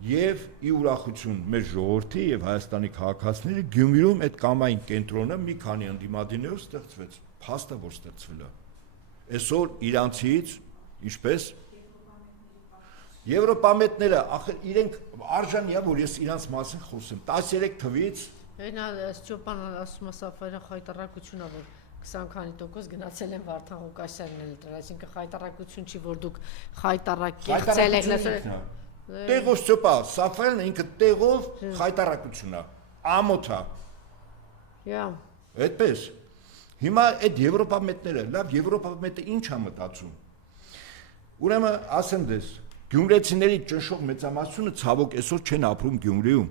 Եվ ի ուրախություն մեր ժողովրդի եւ Հայաստանի քաղաքացիների Գյումրիում այդ կամային կենտրոնը մի քանի ընդդիմադիրներով ստեղծվեց, փաստը որ ստեղծվել է։ Այսօր իրանցից, ինչպես Եվրոպամետները, ախր իրենք արժանի է, որ ես իրանց մասին խոսեմ, 13 թվից Այնա Ստեփան ասում է Սաֆարյան խայտարակություն է, որ 20 քանի տոկոս գնացել են Վարդան Ղուկասյանն էլ դրա, այսինքն խայտարակություն չի, որ դուք խայտարակեցել եք լսել։ Տեղով Ստեփա, Սաֆարյանը ինքը տեղով խայտարակություն է, ամոթ է։ Այդպես։ Հիմա այդ Եվրոպամետները, լավ Եվրոպամետը ինչ է մտածում։ Ուրեմն ասեմ դες, գյումրեցիների ճնշող մեծամասնությունը ցավոք այսօր չեն ապրում Գյումրիում։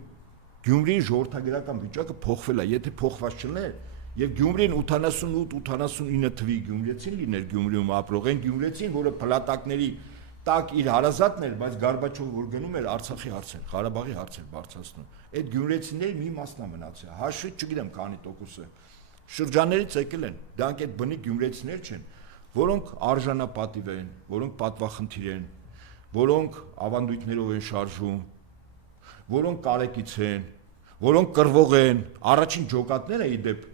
Գյումրիի ժողովրդագրական վիճակը փոխվել է, եթե փոխված չլիներ, եւ Գյումրին 88-89 թվի գյումրեցին լիներ Գյումրիում ապրող, այն գյումրեցին, որը փլատակների տակ իր հարազատն էր, բայց Գարբաչովը որ գնում էր Արցախի հարցեր, Ղարաբաղի հարցեր բարձրացնում։ Այդ գյումրեցիների մի մասն է մնացել, հաշվի չգիտեմ քանի տոկոսը։ Շրջաններից եկել են, դրանք այդ բնիկ գյումրեցիներ չեն, որոնք արժանապատիվ են, որոնք պատվախնդիր են, որոնք ավանդույթներով են շարժում, որոնք կարեկից են, որոնք կռվող են, առաջին ջոկատները ի դեպ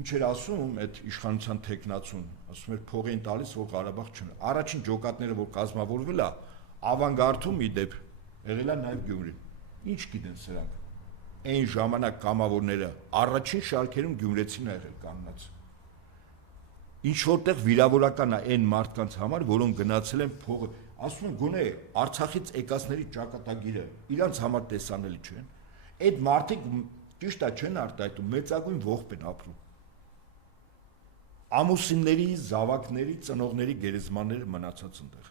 ինչ էր ասում այդ իշխանության տեխնացուն, ասում էր փող են տալիս, որ Ղարաբաղ չունի։ Առաջին ջոկատները, որ կազմավորվել է, ավանգարդում ի դեպ եղել է նաև Գյումրին։ Ինչ գիտեն սրանք։ Այն ժամանակ կամավորները առաջին շարքերում գյումրեցին ա եղել կանգնած։ Ինչ որտեղ վիրավորական է այն մարդկանց համար, որոնք գնացել են փողը, ասում են գոնե Արցախից եկածների ճակատագիրը իրանց համար տեսանելի չեն։ Այդ մարդիկ ճիշտ է չեն արտահայտում, մեծագույն ողբ են ապրում։ Ամուսինների, զավակների, ծնողների գերեզմանները մնացած այնտեղ։